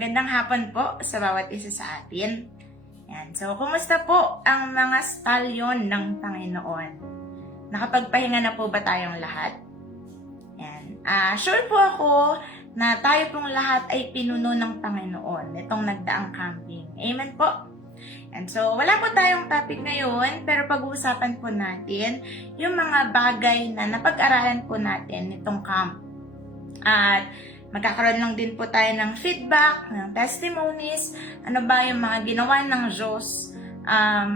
Magandang hapon po sa bawat isa sa atin. Yan. So, kumusta po ang mga stallion ng Panginoon? Nakapagpahinga na po ba tayong lahat? Yan. Sure po ako na tayo pong lahat ay pinuno ng Panginoon nitong nagdaang camping. Amen po. And so, wala po tayong topic ngayon, pero pag-uusapan po natin yung mga bagay na napag-aralan po natin nitong camp. At magkakaroon lang din po tayo ng feedback, ng testimonies, ano ba yung mga ginawa ng Diyos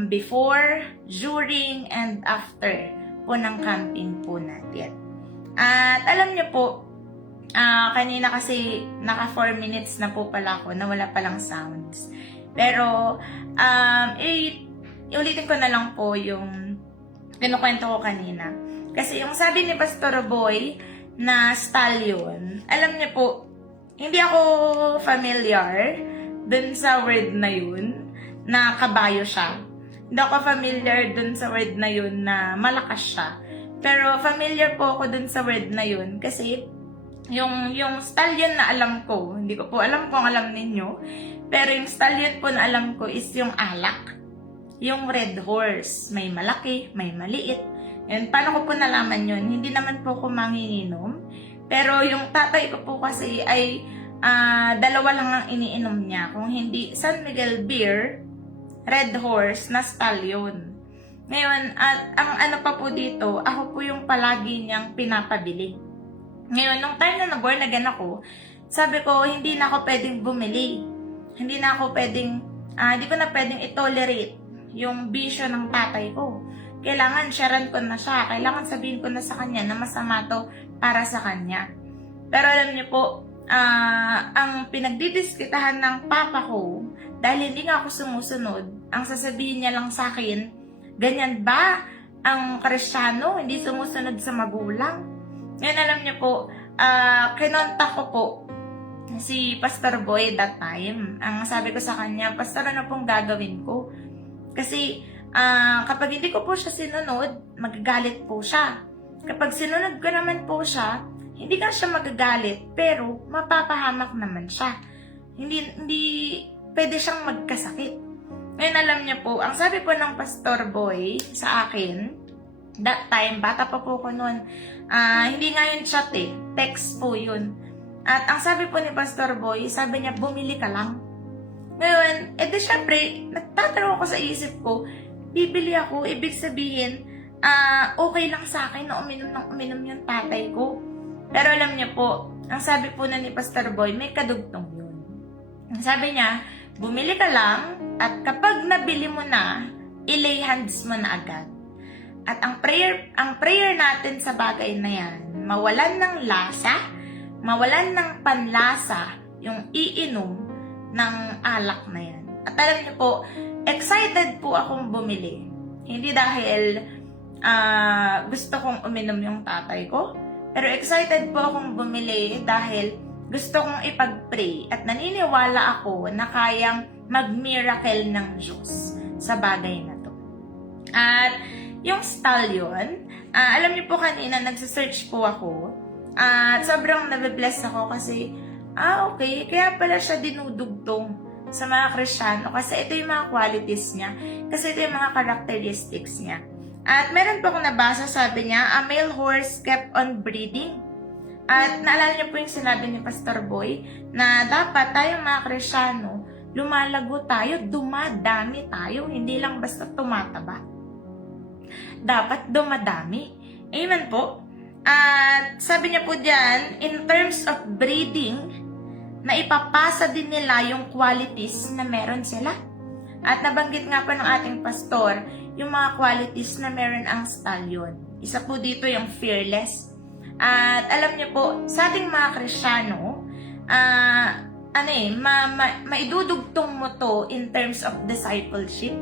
before, during, and after po ng camping po natin. At alam niyo po, kanina kasi naka 4 minutes na po pala ako na wala palang sounds. Pero, ulitin ko na lang po yung kinukwento ko kanina. Kasi yung sabi ni Pastor Boy na stallion, alam niyo po, hindi ako familiar dun sa word na yun, na kabayo siya. Hindi ako familiar dun sa word na yun na malakas siya. Pero familiar po ako dun sa word na yun kasi yung stallion na alam ko, hindi ko po alam kung alam ninyo, pero yung stallion po na alam ko is yung alak. Yung red horse. May malaki, may maliit. And paano ko po nalaman yun? Hindi naman po ako manginginom. Pero yung tatay ko po kasi ay dalawa lang ang iniinom niya. Kung hindi San Miguel Beer, red horse na stallion. Ngayon, ang ano pa po dito, ako po yung palagi niyang pinapabili. Ngayon, nung time na na-born again ako, sabi ko, hindi na ako pwedeng bumili. Hindi na ako pwedeng, hindi ko na pwedeng itolerate yung bisyo ng tatay ko. Kailangan sharean ko na siya. Kailangan sabihin ko na sa kanya na masama to para sa kanya. Pero alam niyo po, ang pinagdidiskitahan ng papa ko, dahil hindi nga ako sumusunod, ang sasabihin niya lang sa akin, ganyan ba ang Kristiyano? Hindi sumusunod sa magulang? Ngayon alam niyo po, kinontak ko po si Pastor Boy that time. Ang sabi ko sa kanya, Pastor, ano pong gagawin ko? Kasi kapag hindi ko po siya sinunod, magagalit po siya. Kapag sinunod ko naman po siya, hindi ka siya magagalit, pero mapapahamak naman siya. Hindi pwede siyang magkasakit. Ngayon alam niya po, ang sabi po ng Pastor Boy sa akin, that time, bata pa po ko noon, hindi nga yun chat text po yun. At ang sabi po ni Pastor Boy, sabi niya, bumili ka lang. Ngayon, edi syempre, nagtatanong ako sa isip ko, bibili ako, ibig sabihin, okay lang sa akin na uminom yung tatay ko. Pero alam niyo po, ang sabi po na ni Pastor Boy, may kadugtong yun. Ang sabi niya, bumili ka lang, at kapag nabili mo na, ilay hands mo na agad. At ang prayer natin sa bagay na yan, mawalan ng lasa, mawalan ng panlasa, yung iinom ng alak na yan. At alam niyo po, excited po akong bumili. Hindi dahil gusto kong uminom yung tatay ko, pero excited po akong bumili dahil gusto kong ipag-pray at naniniwala ako na kayang mag-miracle ng Diyos sa bagay na to. At yung stallion, alam niyo po kanina, nagsisearch po ako at sobrang nabibless ako kasi okay, kaya pala siya dinudugtong sa mga Kristiyano kasi ito yung mga qualities niya, kasi ito yung mga characteristics niya. At meron po akong nabasa, sabi niya, a male horse kept on breeding. At naalala niyo po yung sinabi ni Pastor Boy na dapat tayong mga Kristiyano, lumalago tayo, dumadami tayo, hindi lang basta tumataba. Dapat dumadami. Amen po. At sabi niya po diyan, in terms of breeding, na ipapasa din nila yung qualities na meron sila. At nabanggit nga po ng ating pastor, yung mga qualities na meron ang stallion. Isa po dito yung fearless. At alam niyo po, sa ating mga Kristiyano, maidudugtong mo to in terms of discipleship.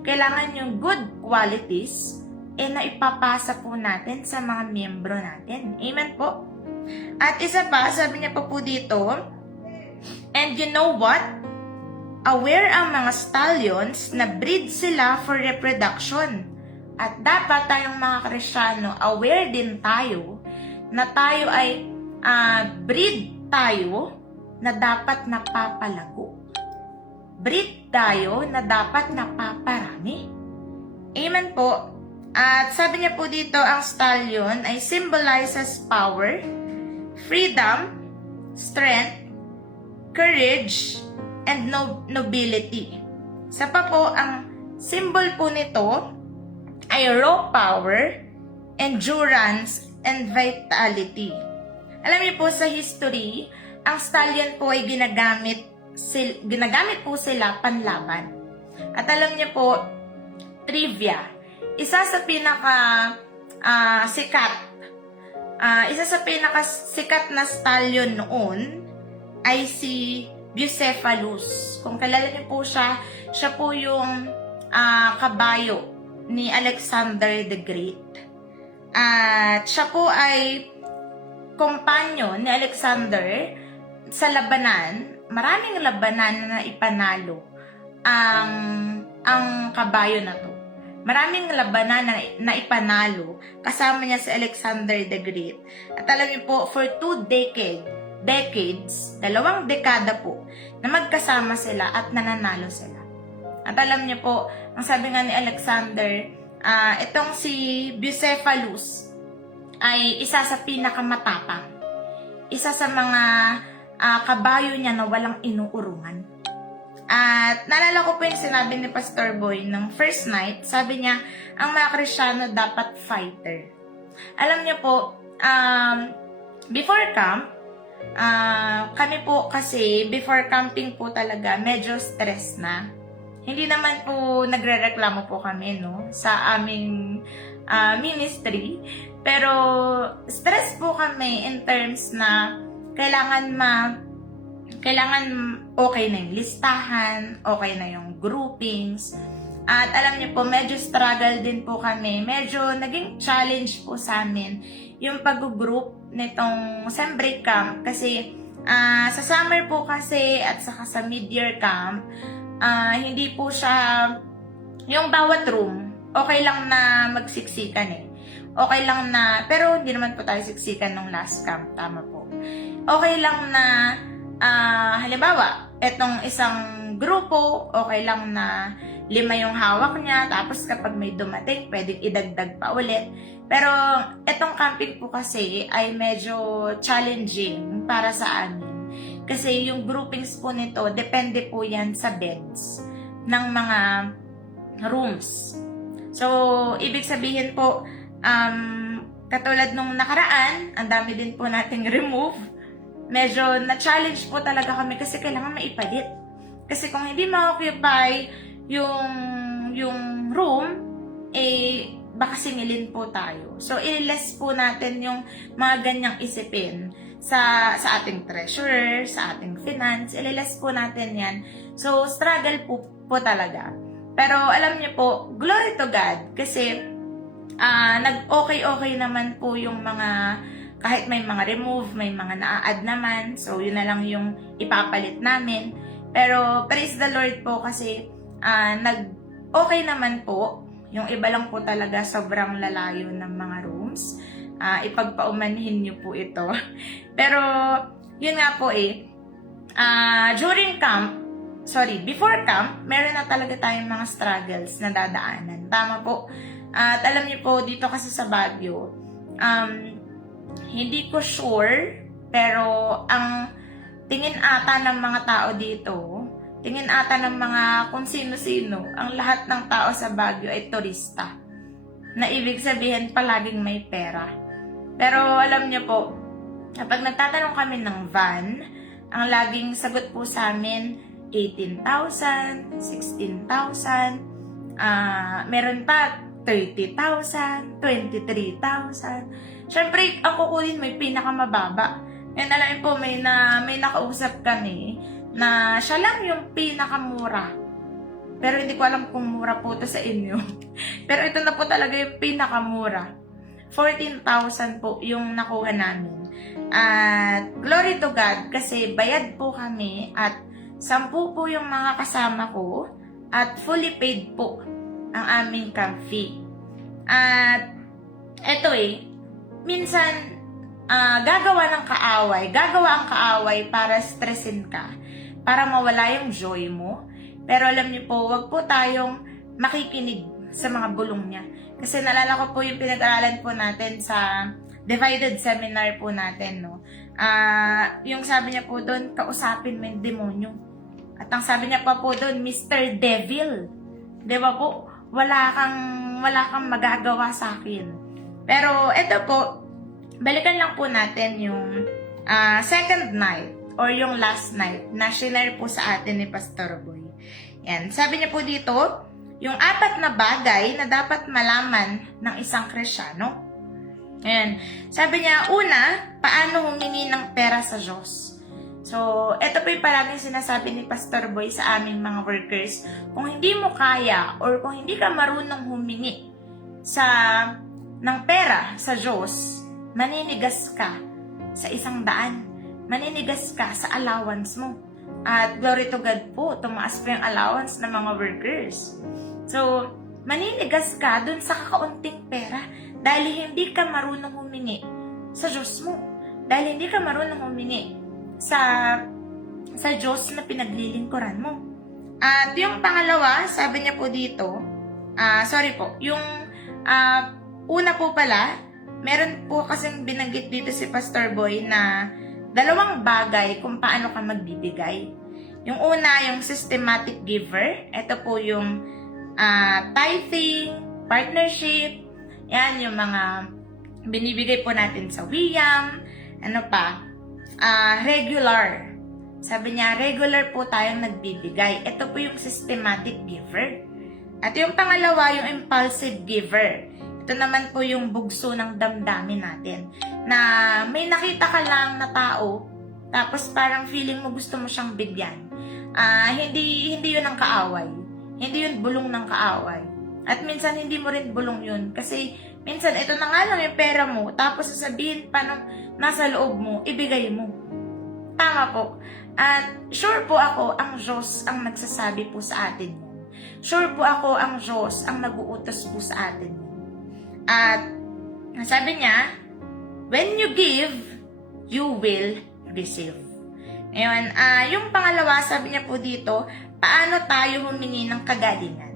Kailangan yung good qualities na ipapasa po natin sa mga miyembro natin. Amen po. At isa pa, sabi niya po dito, and you know what? Aware ang mga stallions na breed sila for reproduction. At dapat tayong mga Kristiyano, aware din tayo na tayo ay breed tayo na dapat napapalago. Breed tayo na dapat napaparami. Amen po. At sabi niya po dito, ang stallion ay symbolizes power, freedom, strength, courage, and nobility. Sa pa po, ang symbol po nito ay raw power, endurance, and vitality. Alam niyo po sa history, ang stallion po ay ginagamit po sila panlaban. At alam niyo po, trivia, isa sa pinakasikat na stallion noon ay si Bucephalus. Kung kilala niyo po siya, siya po yung kabayo ni Alexander the Great. At siya po ay kompanyo ni Alexander sa labanan, maraming labanan na ipanalo ang kabayo na to. Maraming labanan na ipanalo kasama niya si Alexander the Great. At alam niyo po, for 2 decades, 2 dekada po, na magkasama sila at nananalo sila. At alam niyo po, ang sabi nga ni Alexander, itong si Bucephalus ay isa sa pinakamatapang. Isa sa mga kabayo niya na walang inuurungan. At naalala ko po yung sinabi ni Pastor Boy ng first night, sabi niya, ang mga Kristyano dapat fighter. Alam niyo po, before camp, kami po kasi, before camping po talaga, medyo stress na. Hindi naman po nagrereklamo po kami, no, sa aming ministry. Pero, stress po kami in terms na kailangan okay na yung listahan, okay na yung groupings. At alam niyo po, medyo struggle din po kami. Medyo naging challenge po sa amin yung pag-group nitong sem break camp. Kasi sa summer po kasi at saka sa mid-year camp, hindi po siya, yung bawat room, okay lang na magsiksikan eh. Okay lang na, pero hindi naman po tayo siksikan nung last camp, tama po. Okay lang na, halimbawa, etong isang grupo, okay lang na 5 yung hawak niya, tapos kapag may dumating, pwedeng idagdag pa ulit. Pero etong camping po kasi ay medyo challenging para sa amin. Kasi yung groupings po nito, depende po yan sa beds ng mga rooms. So, ibig sabihin po, katulad nung nakaraan, ang dami din po nating remove. Medyo na-challenge po talaga kami kasi kailangan maipalit. Kasi kung hindi ma-occupy yung room, eh, baka singilin po tayo. So, i-less po natin yung mga ganyang isipin sa ating treasurer, sa ating finance. I-less po natin yan. So, struggle po talaga. Pero alam niyo po, glory to God. Kasi, nag-okay naman po yung mga, kahit may mga remove, may mga na-add naman. So, yun na lang yung ipapalit namin. Pero, praise the Lord po kasi, nag-okay naman po. Yung iba lang po talaga sobrang lalayo ng mga rooms. Ipagpaumanhin nyo po ito. Pero, yun nga po before camp, meron na talaga tayong mga struggles na dadaanan. Tama po. At alam niyo po, dito kasi sa Baguio, hindi ko sure, pero ang tingin ata ng mga tao dito, tingin ata ng mga kung sino-sino, ang lahat ng tao sa Baguio ay turista. Na ibig sabihin, palaging may pera. Pero alam niyo po, kapag nagtatanong kami ng van, ang laging sagot po sa amin, 18,000, 16,000, meron pa 30,000, 23,000. Siyempre, ang kukunin may pinakamababa. And alam po, may nakausap kami na siya lang yung pinakamura. Pero hindi ko alam kung mura po ito sa inyo. Pero ito na po talaga yung pinakamura. 14,000 po yung nakuha namin. At glory to God kasi bayad po kami at 10 po yung mga kasama ko at fully paid po ang aming camp fee. At eto minsan gagawa ang kaaway para stressin ka, para mawala yung joy mo. Pero alam niyo po, wag po tayong makikinig sa mga bulong niya. Kasi nalala ko po yung pinag-aralan po natin sa divided seminar po natin, no? Yung sabi niya po doon, kausapin mo yung demonyo. At ang sabi niya pa po doon, Mr. Devil. Di ba po? Wala kang magagawa sa akin. Pero eto po, balikan lang po natin yung second night or yung last night na shinare po sa atin ni Pastor Boy. Yan. Sabi niya po dito, yung 4 na bagay na dapat malaman ng isang Kristiyano. Ayan. Sabi niya, una, paano humingi ng pera sa Diyos? So, ito po yung palaging sinasabi ni Pastor Boy sa aming mga workers. Kung hindi mo kaya or kung hindi ka marunong humingi ng pera sa Diyos, maninigas ka sa 100. Maninigas ka sa allowance mo. At glory to God po, tumaas pa yung allowance ng mga workers. So, maninigas ka dun sa kakaunting pera dahil hindi ka marunong humingi sa Diyos mo. Dahil hindi ka marunong humingi sa Diyos na pinaglilingkuran mo. At yung pangalawa, sabi niya po dito, yung una po pala, meron po kasing binanggit dito si Pastor Boy na 2 bagay kung paano ka magbibigay. Yung una, yung systematic giver. Ito po yung tithing, partnership, yan, yung mga binibigay po natin sa wiyam, regular. Sabi niya, regular po tayong nagbibigay. Ito po yung systematic giver. At yung pangalawa, yung impulsive giver. Ito naman po yung bugso ng damdamin natin. Na may nakita ka lang na tao, tapos parang feeling mo gusto mo siyang bigyan. Hindi yun ang kaaway. Hindi yun bulong ng kaaway. At minsan hindi mo rin bulong yun. Kasi minsan ito na nga lang yung pera mo, tapos sasabihin pa nung nasa loob mo, ibigay mo. Tama po. At sure po ako, ang Diyos ang nagsasabi po sa atin. Sure po ako, ang Diyos ang nag-uutos po sa atin. At sabi niya, when you give, you will receive. Ngayon, yung pangalawa, sabi niya po dito, paano tayo humingi ng kagalingan?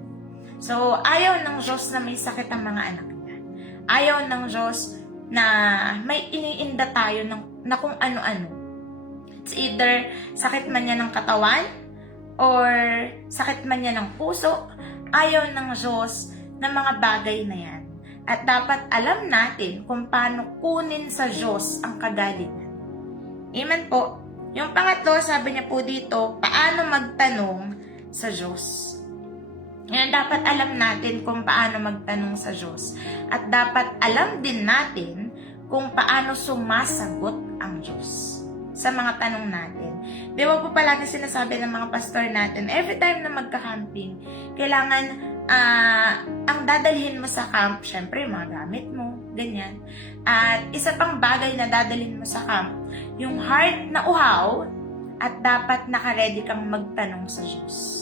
So, ayaw ng Diyos na may sakit ang mga anak niya. Ayaw ng Diyos na may iniinda tayo na kung ano-ano. It's either sakit man niya ng katawan or sakit man niya ng puso. Ayaw ng Diyos na mga bagay na yan. At dapat alam natin kung paano kunin sa Diyos ang kagalingan. Amen po. Yung pangatlo, sabi niya po dito, paano magtanong sa Diyos. Ngayon, dapat alam natin kung paano magtanong sa Diyos. At dapat alam din natin kung paano sumasagot ang Diyos sa mga tanong natin. Di ba po palagi sinasabi ng mga pastor natin, every time na magka-camping, kailangan ang dadalhin mo sa camp, syempre, mga gamit mo, ganyan. At isa pang bagay na dadalhin mo sa camp, yung heart na uhaw, at dapat naka-ready kang magtanong sa Diyos.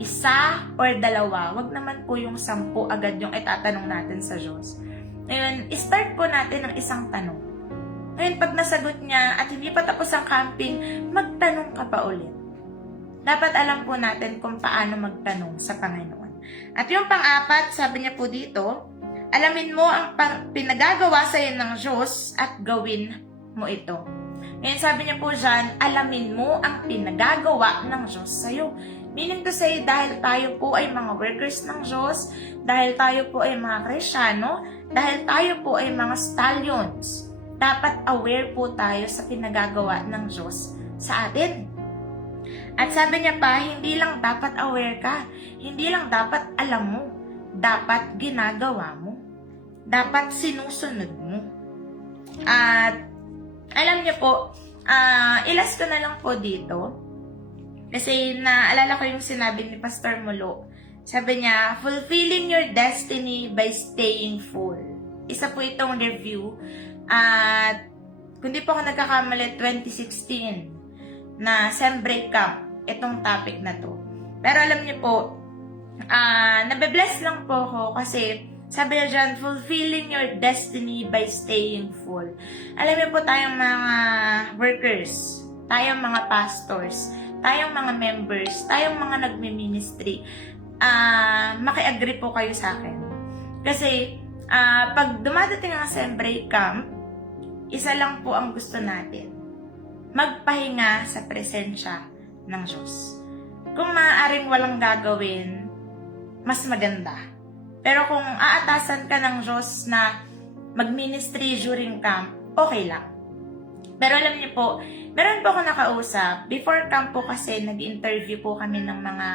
1 or 2, wag naman po yung 10 agad yung itatanong natin sa Diyos. Ngayon, start po natin ng isang tanong. Ngayon, pag nasagot niya at hindi pa tapos ang camping, magtanong ka pa ulit. Dapat alam po natin kung paano magtanong sa Panginoon. At yung pang-4, sabi niya po dito, alamin mo ang pinagagawa sa iyo ng Diyos at gawin mo ito. Ngayon, sabi niya po dyan, alamin mo ang pinagagawa ng Diyos sa iyo. Meaning to say, dahil tayo po ay mga workers ng Diyos, dahil tayo po ay mga Kristiyano, dahil tayo po ay mga stallions, dapat aware po tayo sa pinagagawa ng Diyos sa atin. At sabi niya pa, hindi lang dapat aware ka, hindi lang dapat alam mo, dapat ginagawa mo, dapat sinusunod mo. At alam niyo po, ilas ko na lang po dito, kasi naalala ko yung sinabi ni Pastor Mulo. Sabi niya, fulfilling your destiny by staying full. Isa po itong review. At kung di po ako nagkakamali, 2016 na Sem Break Camp, itong topic na to. Pero alam niyo po, nabe-bless lang po ako kasi Sabi niya dyan, fulfilling your destiny by staying full. Alam niyo po tayong mga workers, tayong mga pastors, tayong mga members, tayong mga nagmi-ministry, maki-agree po kayo sa akin. Kasi, pag dumadating ang assembly camp, isa lang po ang gusto natin. Magpahinga sa presensya ng Diyos. Kung maaaring walang gagawin, mas maganda. Pero kung aatasan ka ng Diyos na mag-ministry during camp, okay lang. Pero alam niyo po, meron po ako nakausap. Before camp po kasi, nag-interview po kami ng mga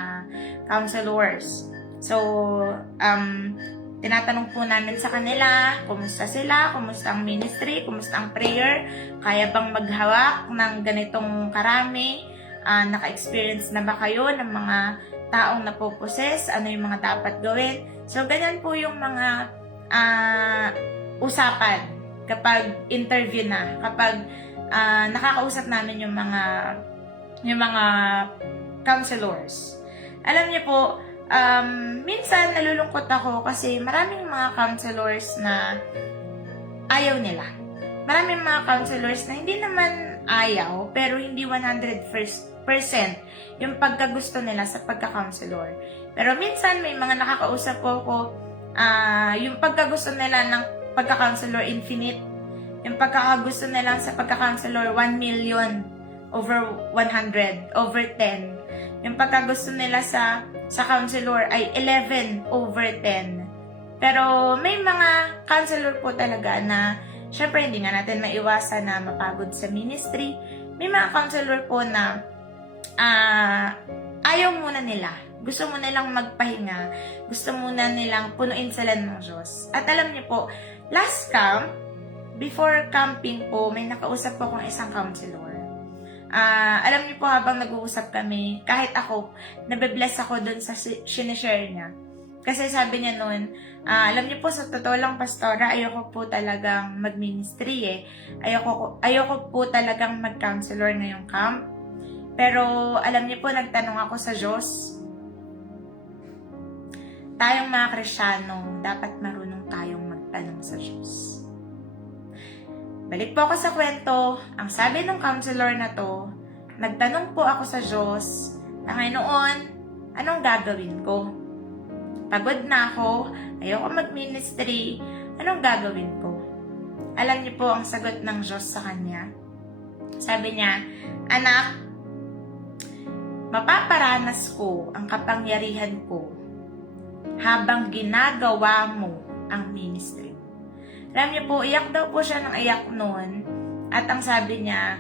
counselors. So, tinatanong po namin sa kanila, kumusta sila, kumusta ang ministry, kumusta ang prayer, kaya bang maghawak ng ganitong karami, naka-experience na ba kayo ng mga taong napoposes, ano yung mga dapat gawin. So, ganyan po yung mga usapan kapag interview na, kapag nakakausap namin yung mga counselors. Alam niyo po, minsan nalulungkot ako kasi maraming mga counselors na ayaw nila. Maraming mga counselors na hindi naman ayaw, pero hindi 100% yung pagkagusto nila sa pagka-counselor. Pero minsan may mga nakakausap po ako, yung pagkagusto nila ng pagka-counselor infinite, yung pagkakagusto nila sa pagka-counselor 1 million over 100, over 10. Yung pagkagusto nila sa counselor ay 11 over 10. Pero may mga counselor po talaga na syempre hindi nga natin maiwasan na mapagod sa ministry. May mga counselor po na ayaw muna nila. Gusto muna nilang magpahinga. Gusto muna nilang punuin sila ng Diyos. At alam niyo po, last camp, before camping po, may nakausap po akong isang counselor. Alam niyo po habang nag-uusap kami, kahit ako, nabe-bless ako dun sa sinishare niya. Kasi sabi niya noon, alam niyo po sa totoo lang, pastora, ayoko po talagang mag-ministry Ayoko po talagang mag-counselor ngayong camp. Pero alam niyo po, nagtanong ako sa Diyos. Tayong mga Kristiyano, dapat marunong tayong magtanong sa Diyos. Balik po ako sa kwento. Ang sabi ng counselor na to, nagtanong po ako sa Diyos, Panginoon, anong gagawin ko? Pagod na ako, ayoko mag-ministry, anong gagawin ko? Alam niyo po ang sagot ng Diyos sa kanya. Sabi niya, anak, mapaparanas ko ang kapangyarihan ko habang ginagawa mo ang ministry. Alam niyo po, iyak daw po siya ng iyak noon. At ang sabi niya,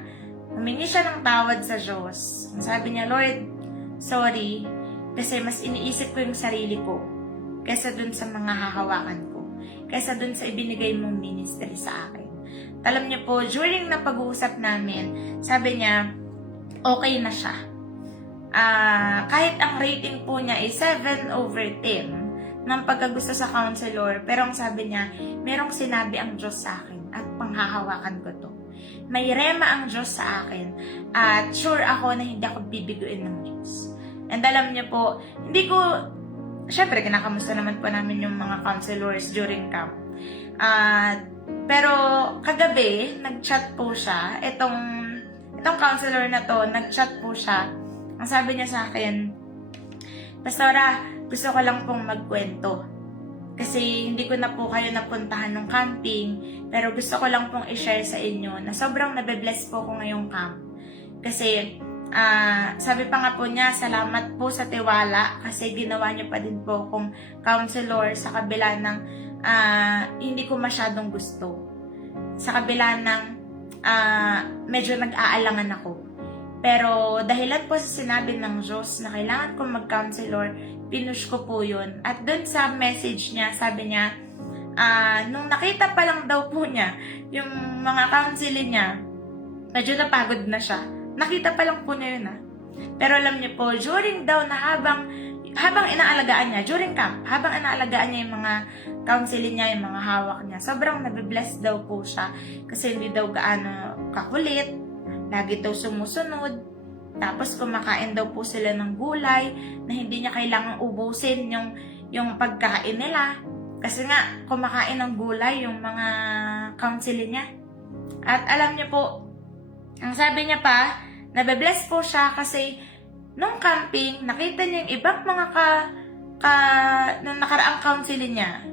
humingi siya ng tawad sa Diyos. Ang sabi niya, Lord, sorry, kasi mas iniisip ko yung sarili ko kaysa dun sa mga hahawakan ko, kaysa dun sa ibinigay mong ministry sa akin. Alam niyo po, during na pag-uusap namin, sabi niya, okay na siya. Kahit ang rating po niya ay 7 over 10, ng pagkagusto sa counselor, pero ang sabi niya, merong sinabi ang Diyos sa akin at panghahawakan ko to. May rema ang Diyos sa akin at sure ako na hindi ako bibiguin ng Diyos. And alam niyo po, hindi ko, syempre kinakamusta naman po namin yung mga counselors during camp. Pero kagabi, nag-chat po siya, itong counselor na to, nag-chat po siya. Ang sabi niya sa akin, Pastora, gusto ko lang pong magkwento. Kasi hindi ko na po kayo napuntahan ng camping, pero gusto ko lang pong i-share sa inyo na sobrang nabe-bless po ko ngayong camp. Kasi sabi pa nga po niya, salamat po sa tiwala kasi ginawa niyo pa din po akong counselor sa kabila ng hindi ko masyadong gusto. Sa kabila ng medyo nag-aalangan ako. Pero dahilan po sa sinabi ng Diyos na kailangan kong mag-counselor, pinush ko po yun. At dun sa message niya, sabi niya, nung nakita pa lang daw po niya, yung mga counseling niya, medyo napagod na siya. Nakita pa lang po niya yun Pero alam niyo po, during daw na habang inaalagaan niya, during camp, habang inaalagaan niya yung mga counseling niya, yung mga hawak niya, sobrang nabibless daw po siya. Kasi hindi daw gaano kakulit, lagi daw sumusunod, tapos kumakain daw po sila ng gulay na hindi niya kailangang ubusin yung pagkain nila. Kasi nga, kumakain ng gulay yung mga counseling niya. At alam niyo po, ang sabi niya pa, nabe-bless po siya kasi nung camping, nakita niya yung ibang mga nung nakaraang counseling niya.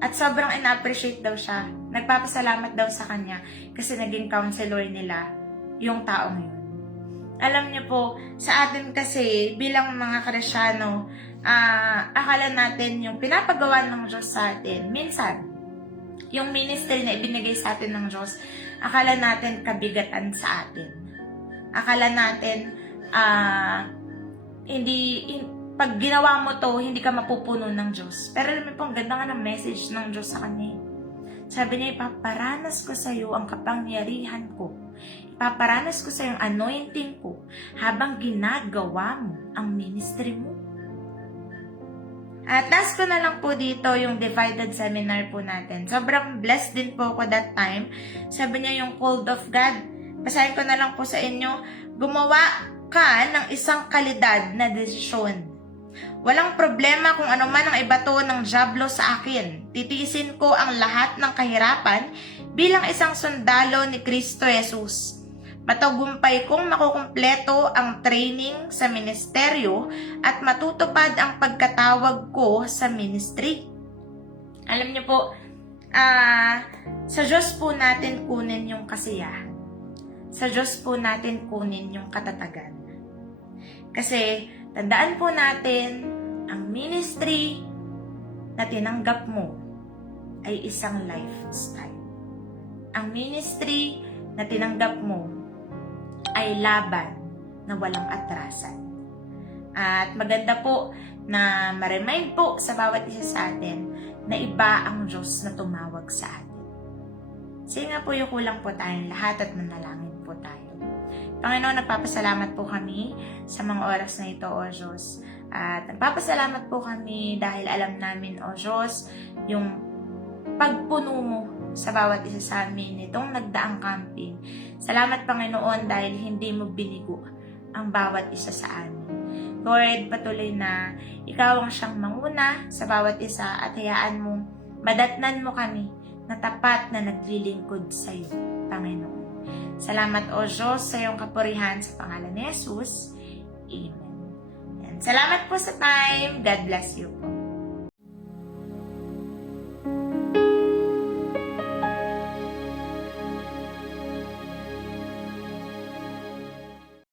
At sobrang ina-appreciate daw siya. Nagpapasalamat daw sa kanya kasi naging counselor nila yung taong yun. Alam niyo po, sa atin kasi bilang mga Kristyano, akala natin yung pinapagawa ng Diyos sa atin, minsan, yung ministry na ibinigay sa atin ng Diyos, akala natin kabigatan sa atin. Akala natin, pag ginawa mo to, hindi ka mapupuno ng Diyos. Pero alam mo po, ang ganda nga ng message ng Diyos sa kanya. Sabi niya, ipaparanas ko sa iyo ang kapangyarihan ko. Ipaparanas ko sa iyo ang anointing ko habang ginagawa mo ang ministry mo. At last ko na lang po dito yung divided seminar po natin. Sobrang blessed din po ako that time. Sabi niya yung called of God. Basahin ko na lang po sa inyo. Gumawa ka ng isang kalidad na desisyon. Walang problema kung ano man ang ibato ng dyablo sa akin. Titiisin ko ang lahat ng kahirapan bilang isang sundalo ni Kristo Jesus. Matagumpay kong makukumpleto ang training sa ministeryo at matutupad ang pagkatawag ko sa ministry. Alam niyo po, sa Diyos po natin kunin yung kasiyahan. Sa Diyos po natin kunin yung katatagan. Kasi, tandaan po natin, ang ministry na tinanggap mo ay isang lifestyle. Ang ministry na tinanggap mo ay laban na walang atrasan. At maganda po na ma-remind po sa bawat isa sa atin na iba ang Diyos na tumawag sa atin. Sige nga po, yukulang po tayong lahat at manalangin po tayo. Panginoon, nagpapasalamat po kami sa mga oras na ito, O Diyos. At nagpapasalamat po kami dahil alam namin, O Diyos, yung pagpuno mo sa bawat isa sa amin nitong nagdaang camping. Salamat, Panginoon, dahil hindi mo binigo ang bawat isa sa amin. Lord, patuloy na ikaw ang siyang manguna sa bawat isa at hayaan mo, madatnan mo kami na tapat na naglilingkod sa iyo, Panginoon. Salamat, O Diyos, sa iyong kapurihan sa pangalan ni Jesus. Amen. Salamat po sa time. God bless you.